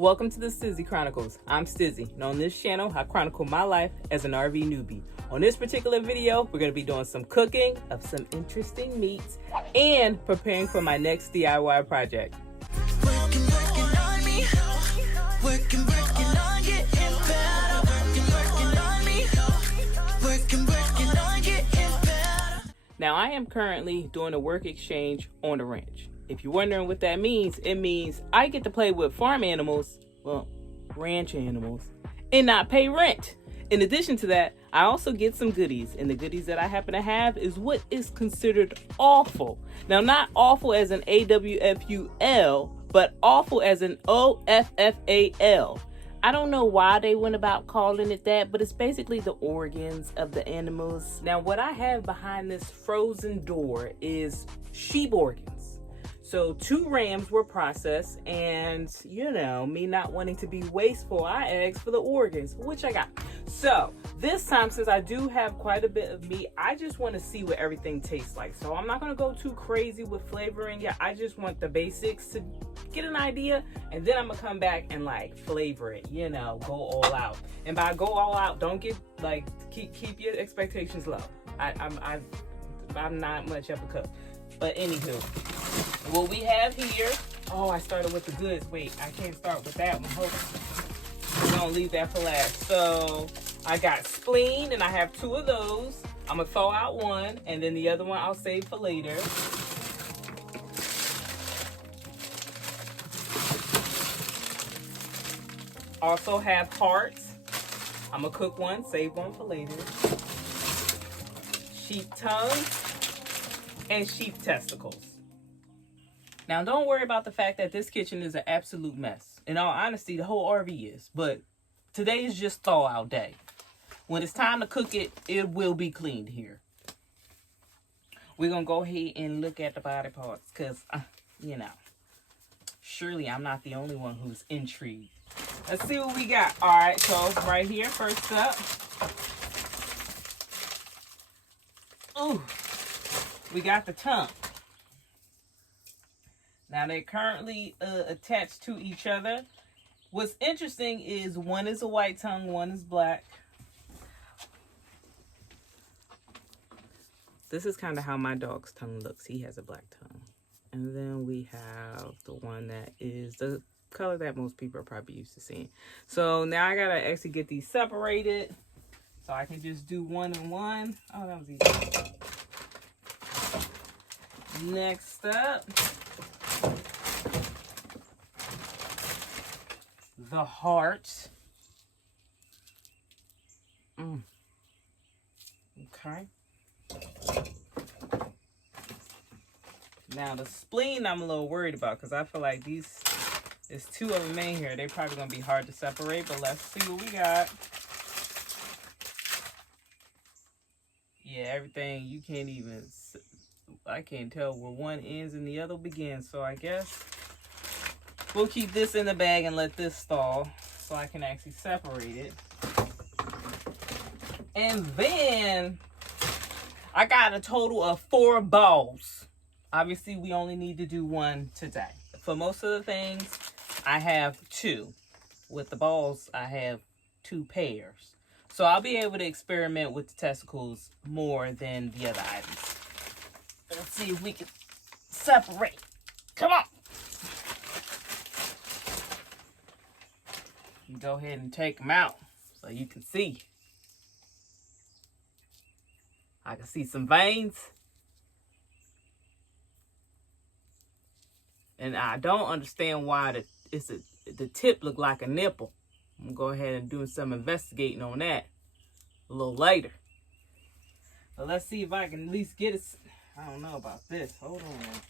Welcome to the Stizzy Chronicles. I'm Stizzy, and on this channel, I chronicle my life as an RV newbie. On this particular video, we're going to be doing some cooking of some interesting meats and preparing for my next DIY project. Working on me. Working on getting better. Working on me. Working on getting better. Now, I am currently doing a work exchange on a ranch. If you're wondering what that means, it means I get to play with farm animals, well, ranch animals, and not pay rent. In addition to that, I also get some goodies, and the goodies that I happen to have is what is considered awful. Now, not awful as an AWFUL, but awful as an OFFAL. I don't know why they went about calling it that, but it's basically the organs of the animals. Now, what I have behind this frozen door is sheep organs. So 2 rams were processed, and you know, me not wanting to be wasteful, I asked for the organs, which I got. So this time, since I do have quite a bit of meat, I just want to see what everything tastes like. So I'm not going to go too crazy with flavoring yet. I just want the basics to get an idea, and then I'm going to come back and like flavor it, you know, go all out. And by go all out, don't get like, keep your expectations low. I'm not much of a cook. But anywho, what we have here, oh, I started with the goods. Wait, I can't start with that one. Hold on. We're gonna leave that for last. So I got spleen, and I have 2 of those. I'm gonna thaw out one, and then the other one I'll save for later. Also have hearts. I'm gonna cook one, save one for later. Sheep tongues and sheep testicles. Now, don't worry about the fact that this kitchen is an absolute mess. In all honesty, the whole RV is. But today is just thaw out day. When it's time to cook it, it will be cleaned here. We're going to go ahead and look at the body parts. Because, you know, surely I'm not the only one who's intrigued. Let's see what we got. All right, so right here, first up. Ooh. We got the tongue. Now they're currently attached to each other. What's interesting is one is a white tongue, one is black. This is kind of how my dog's tongue looks. He has a black tongue. And then we have the one that is the color that most people are probably used to seeing. So now I gotta actually get these separated. So I can just do one and one. Oh, that was easy. Next up, the heart. Okay. Now the spleen I'm a little worried about because I feel like there's 2 of them in here. They're probably going to be hard to separate, but let's see what we got. Yeah, everything, you can't even... I can't tell where one ends and the other begins. So I guess we'll keep this in the bag and let this thaw so I can actually separate it. And then I got a total of 4 balls. Obviously, we only need to do 1 today. For most of the things, I have 2. With the balls, I have 2 pairs. So I'll be able to experiment with the testicles more than the other items. Let's see if we can separate. Come on. You go ahead and take them out so you can see. I can see some veins. And I don't understand why the tip look like a nipple. I'm going to go ahead and do some investigating on that a little later. But let's see if I can at least get it. I don't know about this. Hold on.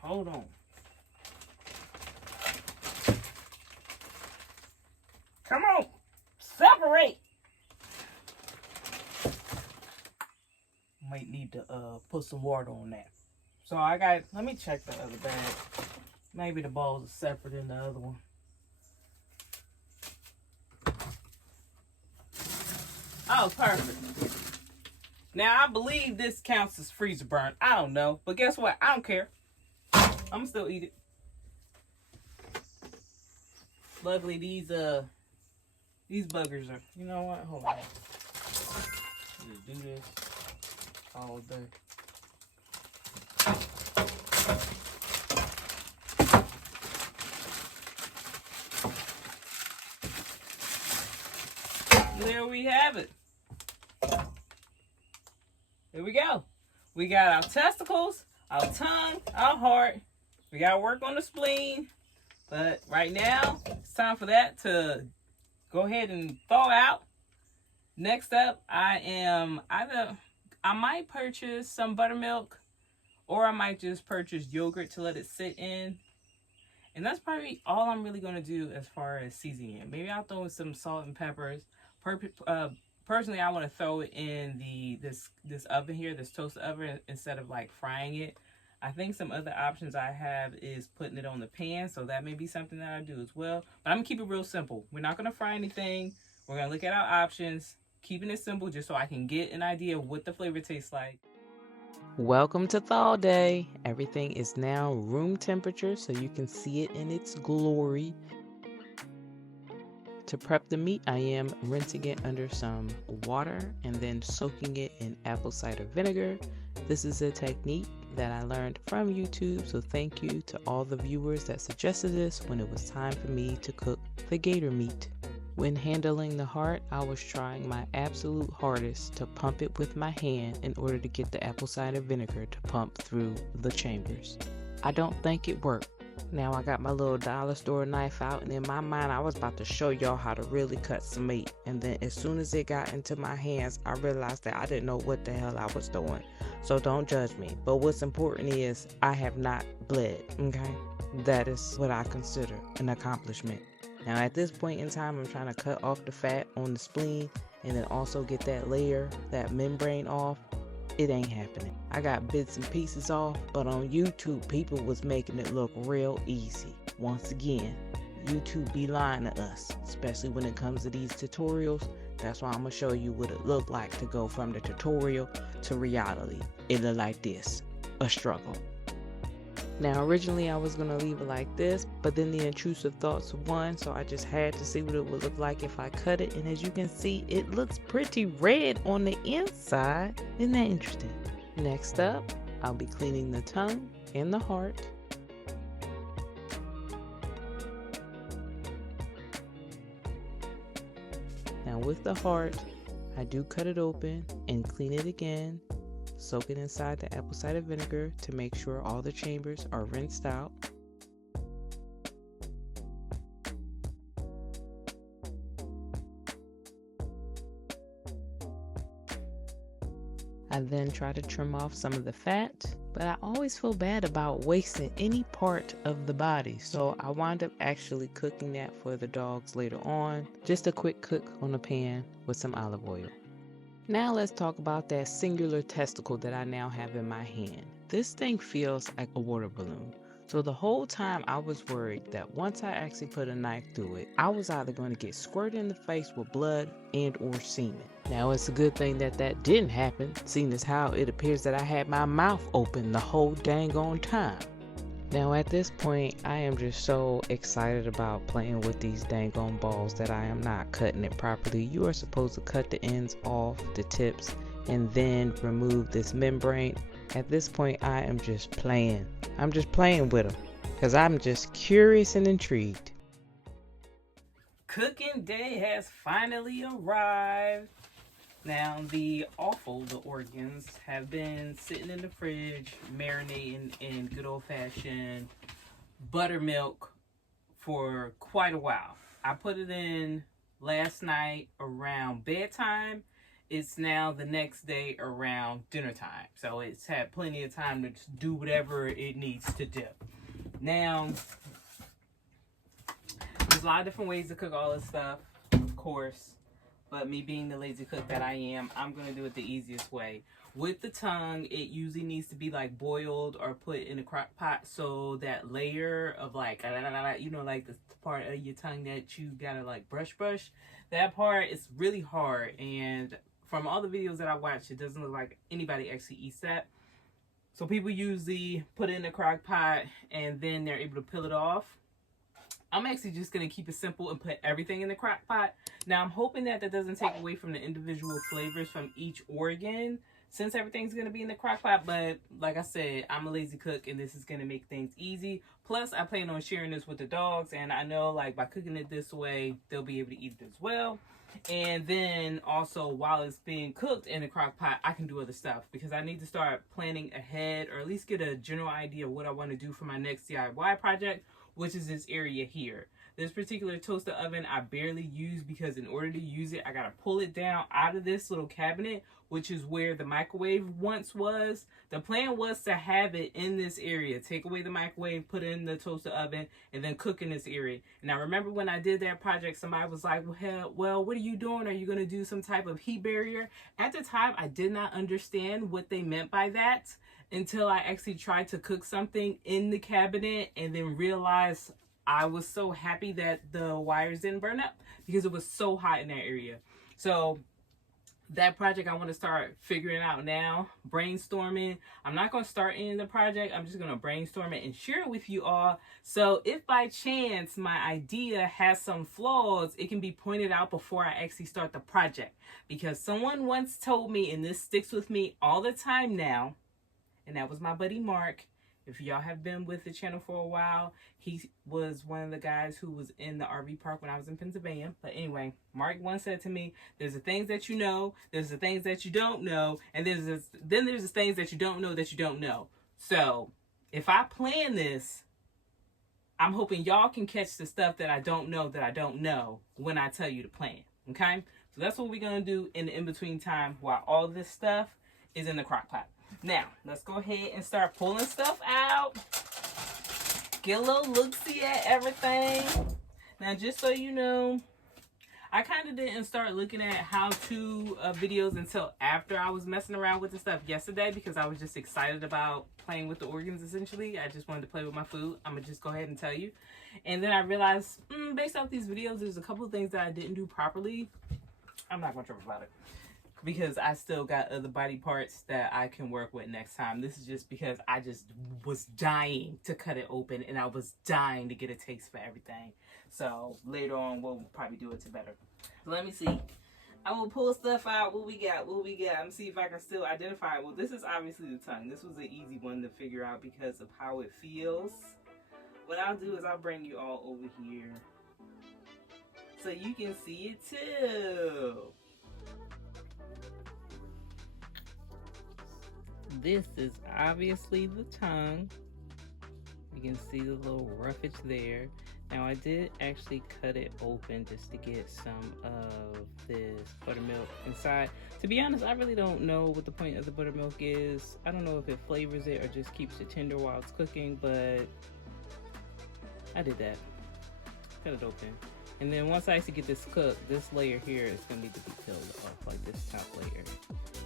Hold on. Come on. Separate. Might need to put some water on that. So let me check the other bag. Maybe the balls are separate in the other one. Oh, perfect. Now, I believe this counts as freezer burn. I don't know. But guess what? I don't care. I'm going to still eat it. Luckily, these buggers are. You know what? Hold on. Just do this all day. There we have it. There we go. We got our testicles, our tongue, our heart. We got to work on the spleen. But right now, it's time for that to go ahead and thaw out. Next up, I might purchase some buttermilk, or I might just purchase yogurt to let it sit in. And that's probably all I'm really going to do as far as seasoning it. Maybe I'll throw in some salt and peppers. Personally, I want to throw it in this oven here, this toaster oven, instead of like frying it. I think some other options I have is putting it on the pan, so that may be something that I do as well. But I'm going to keep it real simple. We're not going to fry anything. We're going to look at our options, keeping it simple just so I can get an idea of what the flavor tastes like. Welcome to Thaw Day. Everything is now room temperature so you can see it in its glory. To prep the meat, I am rinsing it under some water and then soaking it in apple cider vinegar. This is a technique that I learned from YouTube, so thank you to all the viewers that suggested this when it was time for me to cook the gator meat. When handling the heart, I was trying my absolute hardest to pump it with my hand in order to get the apple cider vinegar to pump through the chambers. I don't think it worked. Now I got my little dollar store knife out, and in my mind I was about to show y'all how to really cut some meat, and then as soon as it got into my hands I realized that I didn't know what the hell I was doing. So don't judge me, but what's important is I have not bled, okay? That is what I consider an accomplishment. Now at this point in time I'm trying to cut off the fat on the spleen and then also get that layer, that membrane off. It ain't happening. I got bits and pieces off, but on YouTube, people was making it look real easy. Once again, YouTube be lying to us, especially when it comes to these tutorials. That's why I'm gonna show you what it looked like to go from the tutorial to reality. It looked like this, a struggle. Now originally I was going to leave it like this, but then the intrusive thoughts won, so I just had to see what it would look like if I cut it, and as you can see it looks pretty red on the inside. Isn't that interesting? Next up, I'll be cleaning the tongue and the heart. Now with the heart, I do cut it open and clean it again. Soak it inside the apple cider vinegar to make sure all the chambers are rinsed out. I then try to trim off some of the fat, but I always feel bad about wasting any part of the body, so I wind up actually cooking that for the dogs later on. Just a quick cook on a pan with some olive oil. Now let's talk about that singular testicle that I now have in my hand. This thing feels like a water balloon. So the whole time I was worried that once I actually put a knife through it, I was either going to get squirted in the face with blood and or semen. Now it's a good thing that that didn't happen, seeing as how it appears that I had my mouth open the whole dang on time. Now at this point, I am just so excited about playing with these dang on balls that I am not cutting it properly. You are supposed to cut the ends off, the tips, and then remove this membrane. At this point, I am just playing. I'm just playing with them because I'm just curious and intrigued. Cooking day has finally arrived. Now the offal, the organs, have been sitting in the fridge marinating in good old-fashioned buttermilk for quite a while. I put it in last night around bedtime. It's now the next day around dinner time. So it's had plenty of time to do whatever it needs to do. Now, there's a lot of different ways to cook all this stuff, of course. But me being the lazy cook that I am, I'm going to do it the easiest way. With the tongue, it usually needs to be like boiled or put in a crock pot, so that layer of like, you know, like the part of your tongue that you got to like brush. That part is really hard. And from all the videos that I watched, it doesn't look like anybody actually eats that. So people usually put it in a crock pot and then they're able to peel it off. I'm actually just going to keep it simple and put everything in the crock pot. Now, I'm hoping that that doesn't take away from the individual flavors from each organ, since everything's going to be in the crock pot. But like I said, I'm a lazy cook, and this is going to make things easy. Plus, I plan on sharing this with the dogs, and I know, like, by cooking it this way, they'll be able to eat it as well. And then also, while it's being cooked in the crock pot, I can do other stuff, because I need to start planning ahead, or at least get a general idea of what I want to do for my next DIY project, which is this area here. This particular toaster oven I barely use, because in order to use it, I gotta pull it down out of this little cabinet, which is where the microwave once was. The plan was to have it in this area. Take away the microwave, put it in the toaster oven, and then cook in this area. And I remember when I did that project, somebody was like, well, what are you doing? Are you gonna do some type of heat barrier? At the time, I did not understand what they meant by that until I actually tried to cook something in the cabinet, and then realized I was so happy that the wires didn't burn up, because it was so hot in that area. So that project I want to start figuring out now, brainstorming. I'm not going to start in the project. I'm just going to brainstorm it and share it with you all. So if by chance my idea has some flaws, it can be pointed out before I actually start the project. Because someone once told me, and this sticks with me all the time now, and that was my buddy Mark. If y'all have been with the channel for a while, he was one of the guys who was in the RV park when I was in Pennsylvania. But anyway, Mark once said to me, there's the things that you know, there's the things that you don't know, and then there's the things that you don't know that you don't know. So if I plan this, I'm hoping y'all can catch the stuff that I don't know when I tell you to plan. Okay? So that's what we're going to do in the in-between time while all this stuff is in the crock pot. Now, let's go ahead and start pulling stuff out. Get a little look-see at everything. Now, just so you know, I kind of didn't start looking at how-to videos until after I was messing around with the stuff yesterday, because I was just excited about playing with the organs, essentially. I just wanted to play with my food. I'm going to just go ahead and tell you. And then I realized, based off these videos, there's a couple of things that I didn't do properly. I'm not going to talk about it, because I still got other body parts that I can work with next time. This is just because I just was dying to cut it open, and I was dying to get a taste for everything. So later on, we'll probably do it to better. So let me see. I will pull stuff out. What we got? Let me see if I can still identify it. Well, this is obviously the tongue. This was an easy one to figure out because of how it feels. What I'll do is I'll bring you all over here so you can see it too. This is obviously the tongue. You can see the little roughage there. Now, I did actually cut it open just to get some of this buttermilk inside. To be honest, I really don't know what the point of the buttermilk is. I don't know if it flavors it or just keeps it tender while it's cooking, but I did that. Cut it open. And then once I actually get this cooked, this layer here is going to need to be peeled off, like this top layer.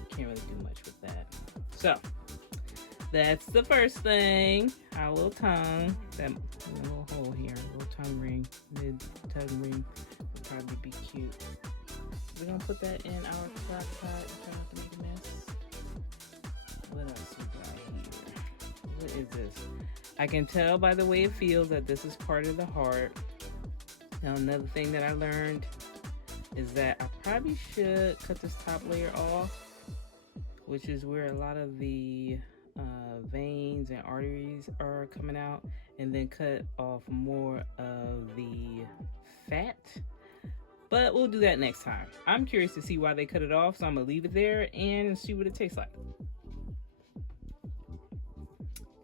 Can't really do much with that. So, that's the first thing. Our little tongue. That little hole here, little tongue ring, mid-tongue ring would probably be cute. We're going to put that in our crock pot and try not to make a mess. What else we got here? What is this? I can tell by the way it feels that this is part of the heart. Now, another thing that I learned is that I probably should cut this top layer off, which is where a lot of the veins and arteries are coming out, and then cut off more of the fat. But we'll do that next time. I'm curious to see why they cut it off, so I'm gonna leave it there and see what it tastes like.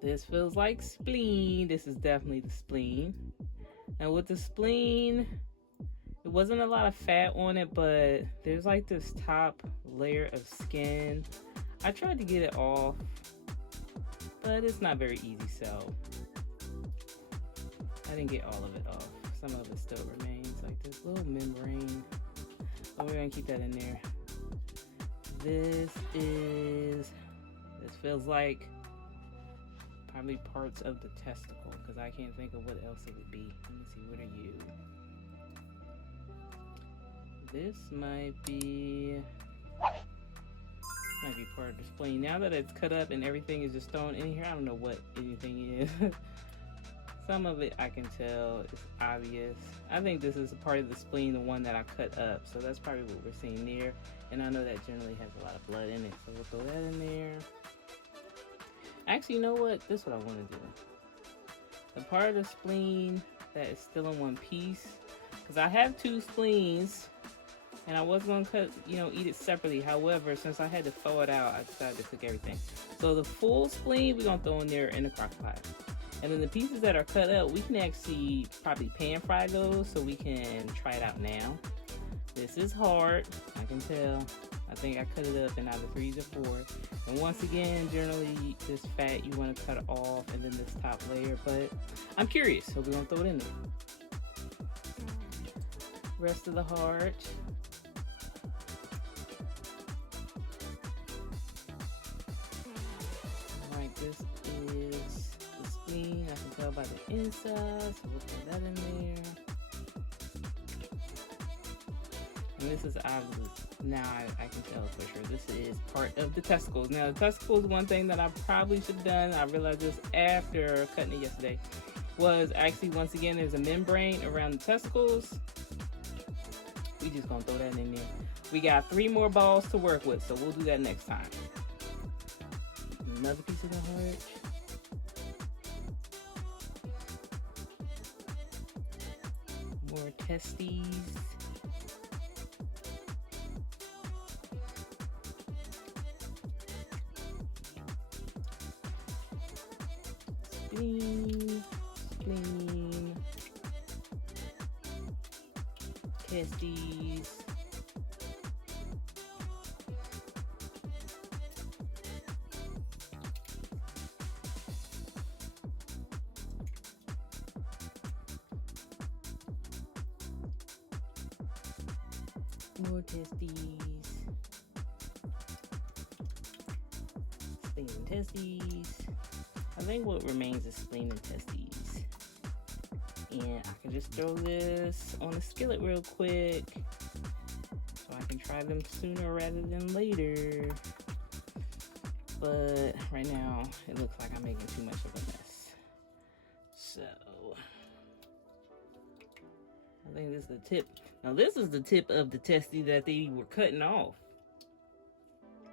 This feels like spleen. This is definitely the spleen. Now with the spleen, it wasn't a lot of fat on it, but there's like this top layer of skin. I tried to get it off, but it's not very easy, so I didn't get all of it off. Some of it still remains, like this little membrane. But we're gonna keep that in there. This feels like probably parts of the testicle, because I can't think of what else it would be. Let me see, what are you? This might be part of the spleen. Now that it's cut up and everything is just thrown in here, I don't know what anything is. Some of it I can tell is obvious. I think this is a part of the spleen, the one that I cut up. So that's probably what we're seeing there. And I know that generally has a lot of blood in it. So we'll throw that in there. Actually, you know what? This is what I want to do. The part of the spleen that is still in one piece. Because I have 2 spleens. And I was going to cut, eat it separately. However, since I had to thaw it out, I decided to cook everything. So the full spleen, we're going to throw in there in the crock pot. And then the pieces that are cut up, we can actually probably pan fry those so we can try it out now. This is hard, I can tell. I think I cut it up in either 3s or 4. And once again, generally this fat you want to cut off and then this top layer, but I'm curious, so we're going to throw it in there. Rest of the heart. Alright, this is the spleen. I can tell by the inside, so we'll put that in there. And this is obvious. Now I can tell for sure this is part of the testicles. Now the testicles, one thing that I probably should have done, I realized this after cutting it yesterday, was actually, once again, there's a membrane around the testicles. We just gonna throw that in there. We got 3 more balls to work with, so we'll do that next time. Another piece of the heart. More testes. Spleen, spleen, testes, more testes, spleen and testes. I think what remains is spleen and testes. And I can just throw this on a skillet real quick so I can try them sooner rather than later. But right now it looks like I'm making too much of a mess. So I think this is the tip. Now this is the tip of the testy that they were cutting off.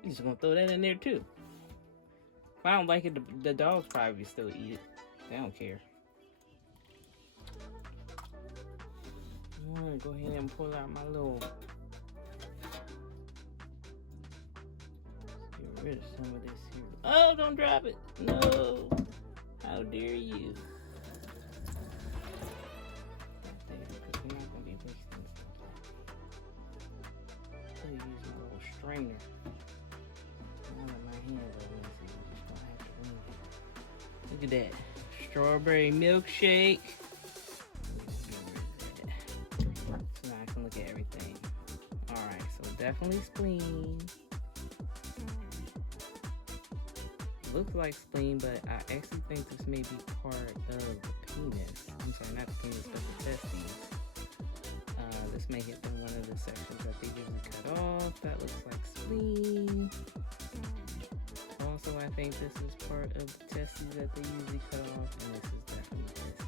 You're just gonna throw that in there too. If I don't like it, the dogs probably still eat it. They don't care. I'm gonna go ahead and pull out my little... Get rid of some of this here. Oh, don't drop it. No. How dare you. Because we're not gonna be wasting stuff. I'm gonna use my little strainer. Now that my hands are messy, I'm just gonna have to remove it. Look at that. Strawberry milkshake. So now I can look at everything. Alright, so definitely spleen. Looks like spleen, but I actually think this may be part of the penis. I'm sorry, not the penis, but the testes. This may hit in one of the sections that they usually cut off. That looks like spleen. Also, I think this is part of the testes that they usually cut off, and this is definitely testes.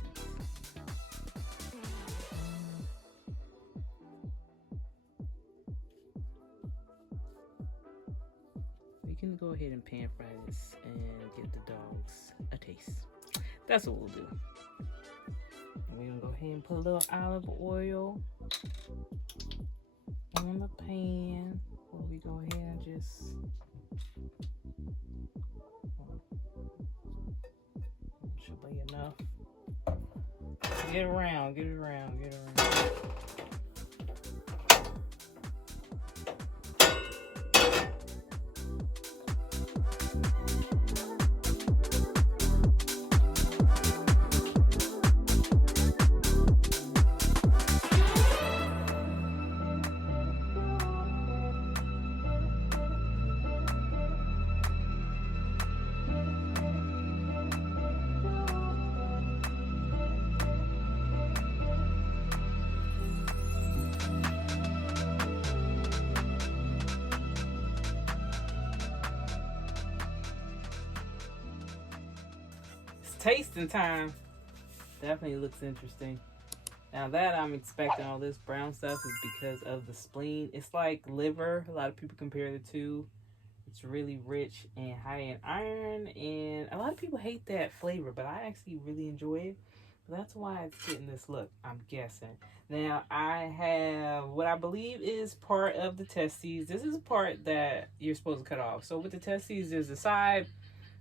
We can go ahead and pan fry this and give the dogs a taste. That's what we'll do. And we're gonna go ahead and put a little olive oil on the pan. Or we go ahead and just should be enough. Get it around, get it around, get it around. Tasting time. Definitely looks interesting. Now that I'm expecting all this brown stuff is because of the spleen. It's like liver. A lot of people compare the two. It's really rich and high in iron, and a lot of people hate that flavor, but I actually really enjoy it. That's why it's getting this look, I'm guessing. Now, I have what I believe is part of the testes. This is a part that you're supposed to cut off. So with the testes, there's a side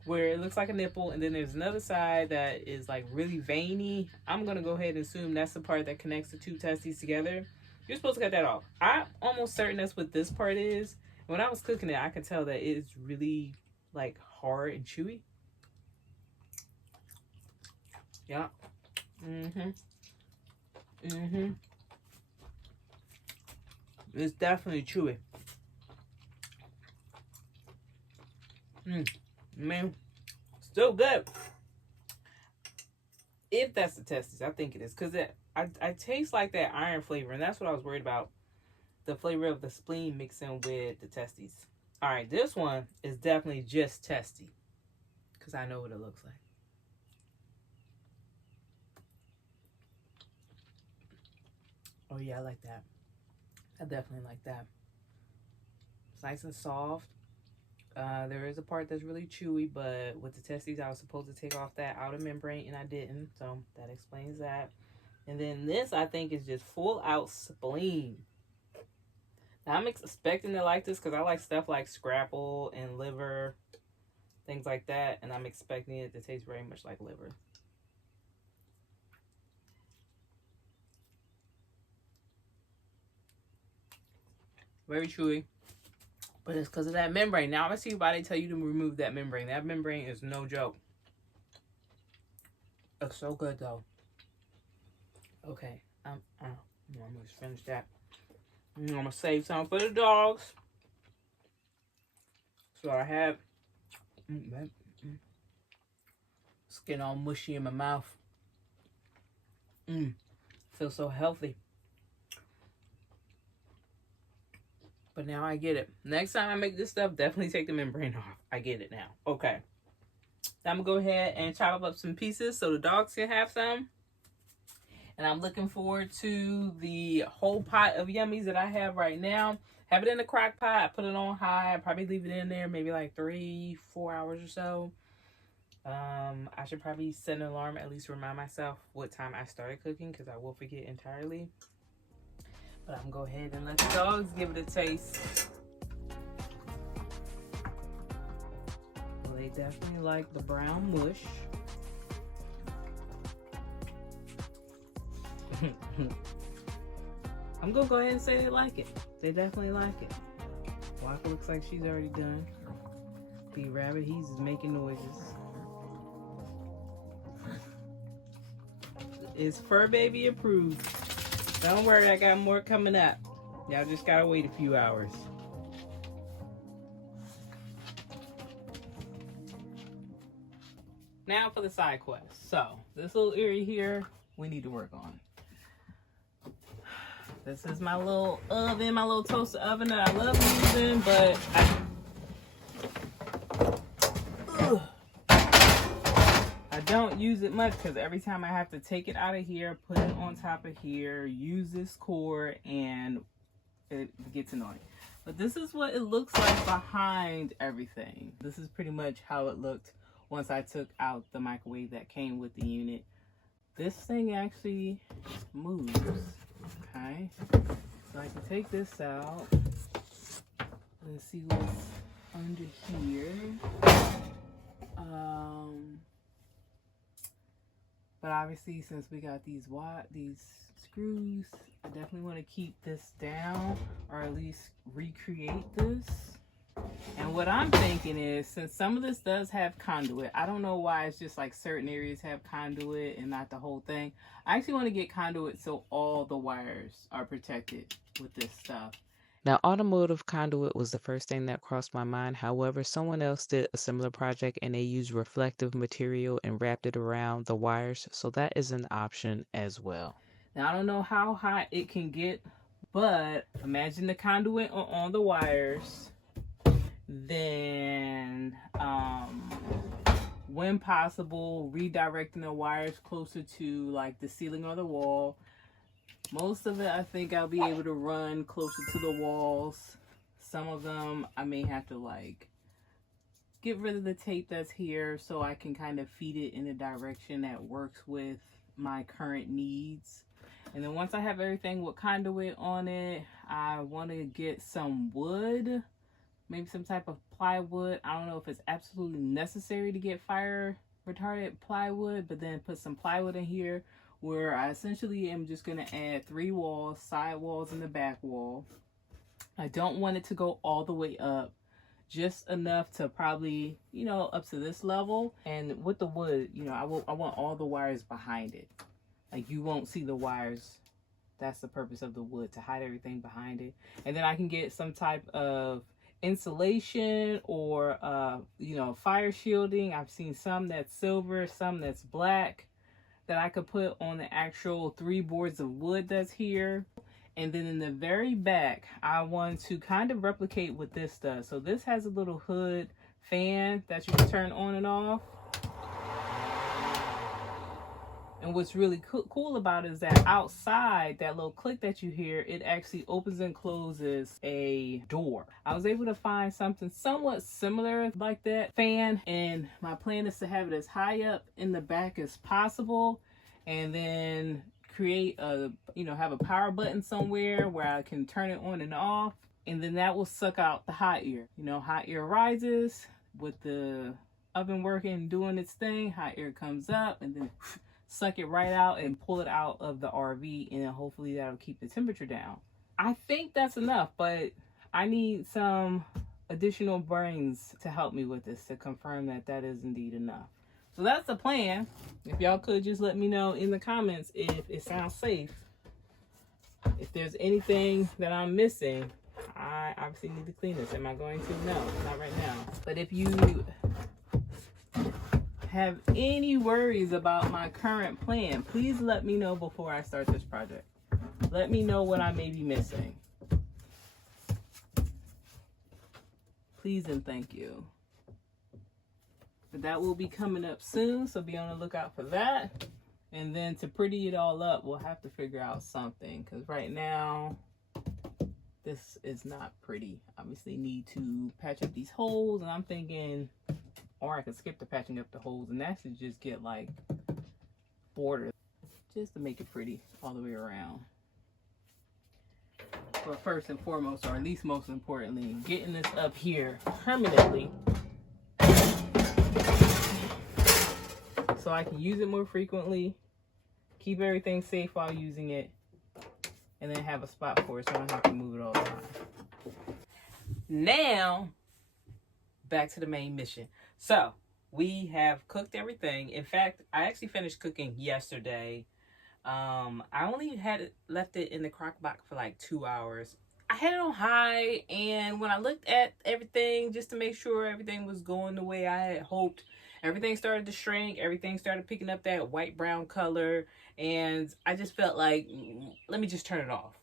where it looks like a nipple, and then there's another side that is like really veiny. I'm going to go ahead and assume that's the part that connects the two testes together. You're supposed to cut that off. I'm almost certain that's what this part is. When I was cooking it, I could tell that it's really like hard and chewy. Yeah. It's definitely chewy. Man, still good. If that's the testes, I think it is, because I taste like that iron flavor, and that's what I was worried about. The flavor of the spleen mixing with the testes. All right, this one is definitely just testy, because I know what it looks like. Oh yeah, I like that. I definitely like that. It's nice and soft. There is a part that's really chewy, but with the testes, I was supposed to take off that outer membrane, and I didn't, so that explains that. And then this, I think, is just full out spleen. Now, I'm expecting to like this because I like stuff like scrapple and liver, things like that, and I'm expecting it to taste very much like liver. Very chewy, but it's because of that membrane. Now, I'm going to see why they tell you to remove that membrane. That membrane is no joke. It's so good, though. Okay, I'm going to finish that. I'm going to save some for the dogs. So I have skin all mushy in my mouth. Feels so healthy. But now I get it. Next time I make this stuff, definitely take the membrane off. I get it now. Okay. I'm going to go ahead and chop up some pieces so the dogs can have some. And I'm looking forward to the whole pot of yummies that I have right now. Have it in the crock pot. I put it on high. I probably leave it in there maybe like 3-4 hours or so. I should probably set an alarm, at least remind myself what time I started cooking, because I will forget entirely. But I'm going to go ahead and let the dogs give it a taste. Well, they definitely like the brown mush. I'm gonna go ahead and say they like it. They definitely like it. Waka looks like she's already done. B Rabbit, he's just making noises. It's Fur Baby approved. Don't worry, I got more coming up. Y'all just gotta wait a few hours. Now for the side quest. So, this little area here, we need to work on. This is my little oven, my little toaster oven that I love using, but I don't use it much because every time I have to take it out of here, put it on top of here, use this cord, and it gets annoying. But this is what it looks like behind everything. This is pretty much how it looked once I took out the microwave that came with the unit. This thing actually moves. Okay, so I can take this out. Let's see what's under here. But obviously, since we got these screws, I definitely want to keep this down, or at least recreate this. And what I'm thinking is, since some of this does have conduit, I don't know why it's just like certain areas have conduit and not the whole thing. I actually want to get conduit so all the wires are protected with this stuff. Now, automotive conduit was the first thing that crossed my mind. However, someone else did a similar project and they used reflective material and wrapped it around the wires. So that is an option as well. Now, I don't know how hot it can get, but imagine the conduit on the wires. Then when possible, redirecting the wires closer to like the ceiling or the wall. Most of it, I think I'll be able to run closer to the walls. Some of them, I may have to like get rid of the tape that's here so I can kind of feed it in a direction that works with my current needs. And then once I have everything with conduit on it, I want to get some wood, maybe some type of plywood. I don't know if it's absolutely necessary to get fire retardant plywood, but then put some plywood in here where I essentially am just going to add 3 walls, side walls and the back wall. I don't want it to go all the way up, just enough to probably, you know, up to this level. And with the wood, you know, I want all the wires behind it. Like, you won't see the wires. That's the purpose of the wood, to hide everything behind it. And then I can get some type of insulation or, you know, fire shielding. I've seen some that's silver, some that's black, that I could put on the actual 3 boards of wood that's here. And then in the very back, I want to kind of replicate what this does. So this has a little hood fan that you can turn on and off. And what's really cool about it is that outside, that little click that you hear, it actually opens and closes a door. I was able to find something somewhat similar like that fan, and my plan is to have it as high up in the back as possible, and then create a, you know, have a power button somewhere where I can turn it on and off, and then that will suck out the hot air. You know, hot air rises with the oven working, doing its thing. Hot air comes up and then suck it right out and pull it out of the RV, and then hopefully that'll keep the temperature down. I think that's enough, but I need some additional brains to help me with this to confirm that that is indeed enough. So that's the plan. If y'all could just let me know in the comments if it sounds safe. If there's anything that I'm missing, I obviously need to clean this. Am I going to? No, not right now. But if you have any worries about my current plan, please let me know before I start this project. Let me know what I may be missing. Please and thank you. But that will be coming up soon, so be on the lookout for that. And then to pretty it all up, we'll have to figure out something, because right now this is not pretty. Obviously need to patch up these holes, and I'm thinking, or I could skip the patching up the holes and actually just get like borders just to make it pretty all the way around. But first and foremost, or at least most importantly, getting this up here permanently so I can use it more frequently, keep everything safe while using it, and then have a spot for it so I don't have to move it all the time. Now, back to the main mission. So, we have cooked everything. In fact, I actually finished cooking yesterday. I only left it in the crock pot for like 2 hours. I had it on high, and when I looked at everything just to make sure everything was going the way I had hoped, everything started to shrink. Everything started picking up that white brown color, and I just felt like, let me just turn it off.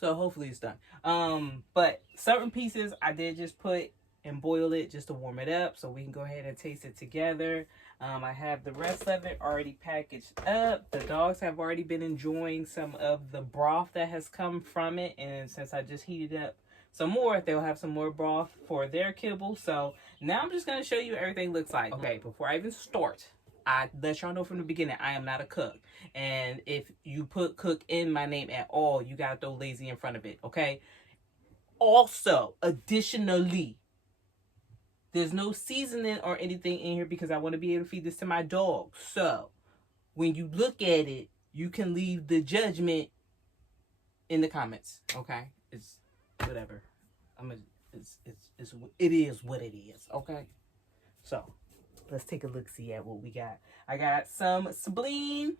So hopefully it's done. But certain pieces I did just put and boil it just to warm it up so we can go ahead and taste it together. I have the rest of it already packaged up. The dogs have already been enjoying some of the broth that has come from it, and since I just heated up some more, they'll have some more broth for their kibble. So now I'm just going to show you what everything looks like. Okay, before I even start, I let y'all know from the beginning, I am not a cook. And if you put cook in my name at all, you got to throw lazy in front of it, okay? Also, additionally, there's no seasoning or anything in here because I want to be able to feed this to my dog. So, when you look at it, you can leave the judgment in the comments, okay? It's whatever. It is what it is, okay? So, let's take a look-see at what we got. I got some spleen,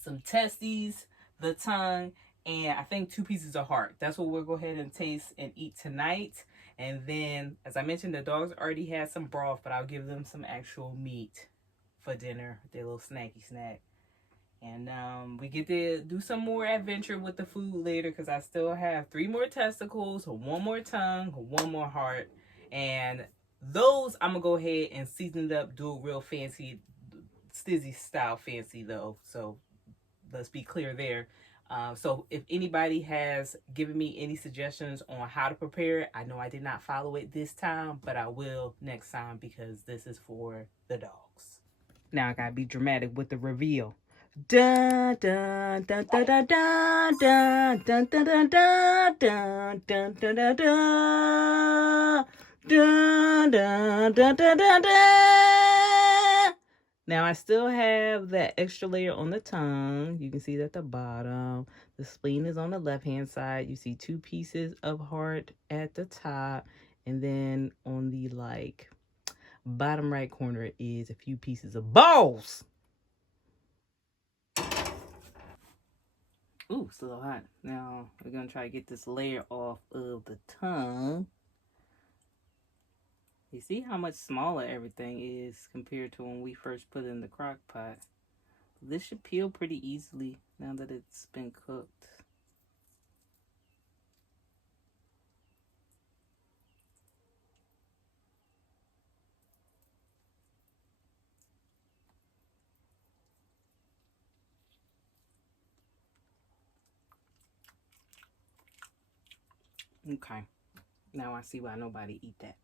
some testes, the tongue, and I think 2 pieces of heart. That's what we'll go ahead and taste and eat tonight. And then, as I mentioned, the dogs already had some broth, but I'll give them some actual meat for dinner, their little snacky snack. And we get to do some more adventure with the food later because I still have 3 more testicles, 1 more tongue, 1 more heart, and Those I'm gonna go ahead and season it up, do it real fancy, Stizzy style fancy though. So let's be clear there. So if anybody has given me any suggestions on how to prepare it, I know I did not follow it this time, but I will next time because this is for the dogs. Now I gotta be dramatic with the reveal. Dun dun dun dun dun dun dun dun dun dun dun dun dun dun dun dun dun dun dun dun. Now I still have that extra layer on the tongue. You can see that at the bottom. The spleen is on the left hand side. You see 2 pieces of heart at the top, and then on the bottom right corner is a few pieces of balls. Ooh, it's a little hot. Now we're gonna try to get this layer off of the tongue. You see how much smaller everything is compared to when we first put it in the crock pot. This should peel pretty easily now that it's been cooked. Okay, now I see why nobody eat that.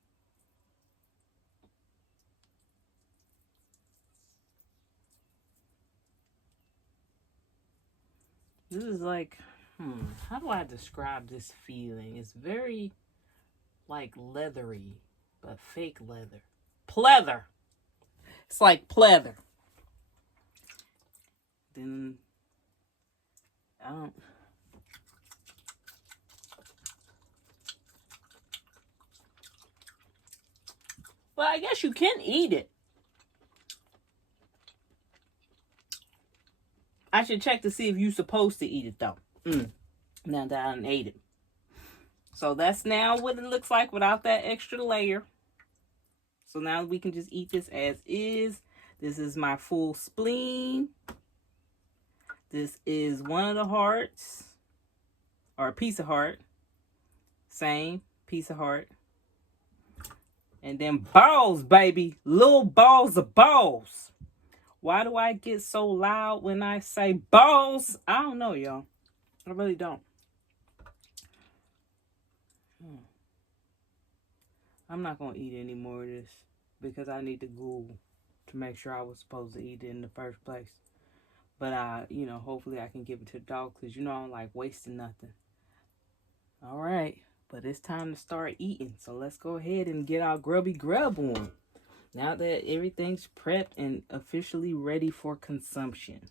This is like, how do I describe this feeling? It's very leathery, but fake leather. Pleather. It's like pleather. Then I don't. Well, I guess you can eat it. I should check to see if you're supposed to eat it, though. Now that I done ate it. So that's now what it looks like without that extra layer. So now we can just eat this as is. This is my full spleen. This is one of the hearts. Or a piece of heart. Same piece of heart. And then balls, baby. Little balls of balls. Why do I get so loud when I say balls? I don't know, y'all. I really don't. I'm not going to eat any more of this because I need to Google to make sure I was supposed to eat it in the first place. But, hopefully I can give it to the dog because, I don't like wasting nothing. All right. But it's time to start eating. So let's go ahead and get our grubby grub on. Now that everything's prepped and officially ready for consumption.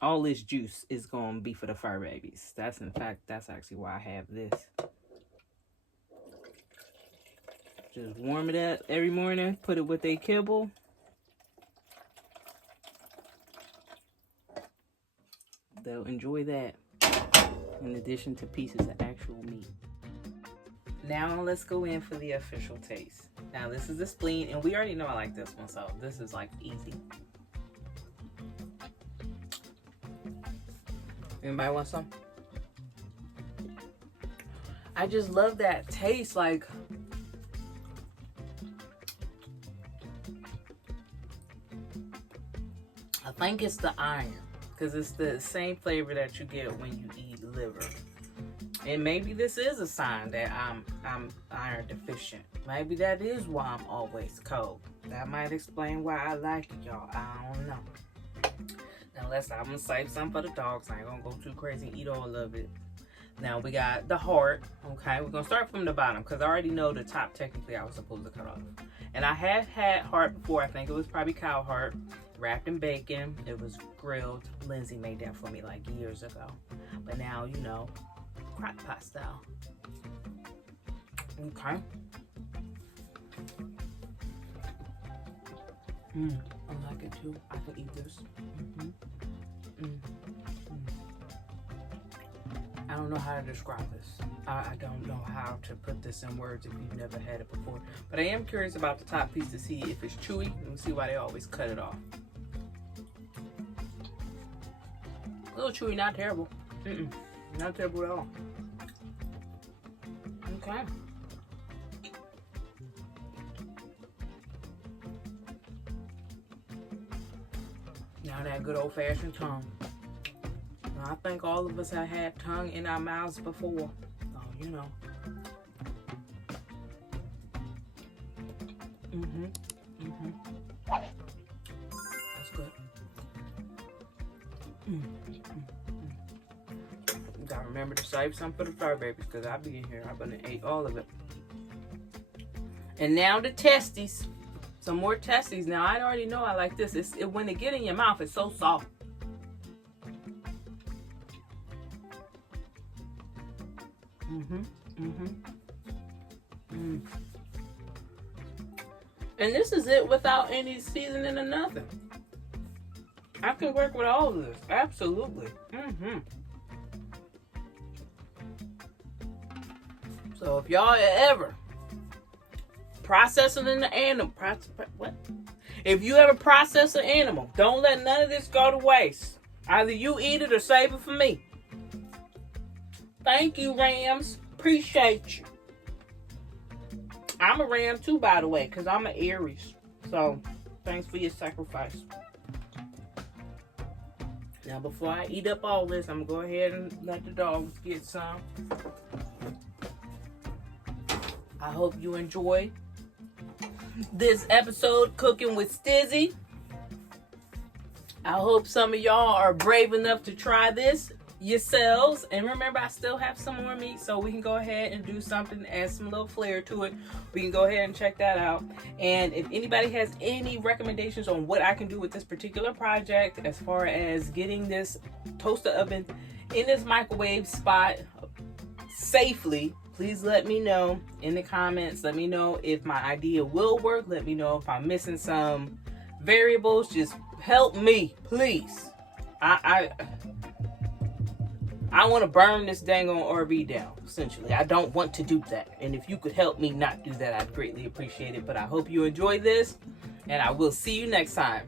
All this juice is going to be for the fur babies. That's actually why I have this. Just warm it up every morning. Put it with a kibble. They'll enjoy that. In addition to pieces of actual meat. Now let's go in for the official taste. Now this is the spleen, and we already know I like this one, so this is easy. Anybody want some? I just love that taste. I think it's the iron, because it's the same flavor that you get when you eat liver. And maybe this is a sign that I'm iron deficient. Maybe that is why I'm always cold. That might explain why I like it, y'all. I don't know. Now I'm gonna save some for the dogs. I ain't gonna go too crazy and eat all of it. Now we got the heart. Okay, we're gonna start from the bottom because I already know the top technically I was supposed to cut off. And I have had heart before. I think it was probably cow heart, wrapped in bacon. It was grilled. Lindsay made that for me years ago. But now, crock pot style. Okay. I like it too. I can eat this. I don't know how to describe this. I don't know how to put this in words if you've never had it before. But I am curious about the top piece to see if it's chewy. Let me see why they always cut it off. A little chewy, not terrible. Not terrible at all. Okay. that good old-fashioned tongue. I think all of us have had tongue in our mouths before. So, you know. That's good. You gotta remember to save some for the fur babies, because I'll be in here. I'm gonna eat all of it. And now the testes. Some more testes. Now I already know I like this. When they get in your mouth, it's so soft. And this is it without any seasoning or nothing. I can work with all of this. Absolutely. So if y'all ever processing an animal, what? If you ever process an animal, don't let none of this go to waste. Either you eat it or save it for me. Thank you, Rams. Appreciate you. I'm a Ram too, by the way, because I'm an Aries. So, thanks for your sacrifice. Now, before I eat up all this, I'm going to go ahead and let the dogs get some. I hope you enjoy this episode, Cooking with Stizzy. I hope some of y'all are brave enough to try this yourselves. And remember, I still have some more meat, so we can go ahead and do something, add some little flair to it. We can go ahead and check that out. And if anybody has any recommendations on what I can do with this particular project, as far as getting this toaster oven in this microwave spot safely, please let me know in the comments. Let me know if my idea will work. Let me know if I'm missing some variables. Just help me, please. I want to burn this dang on RV down, essentially. I don't want to do that. And if you could help me not do that, I'd greatly appreciate it. But I hope you enjoy this, and I will see you next time.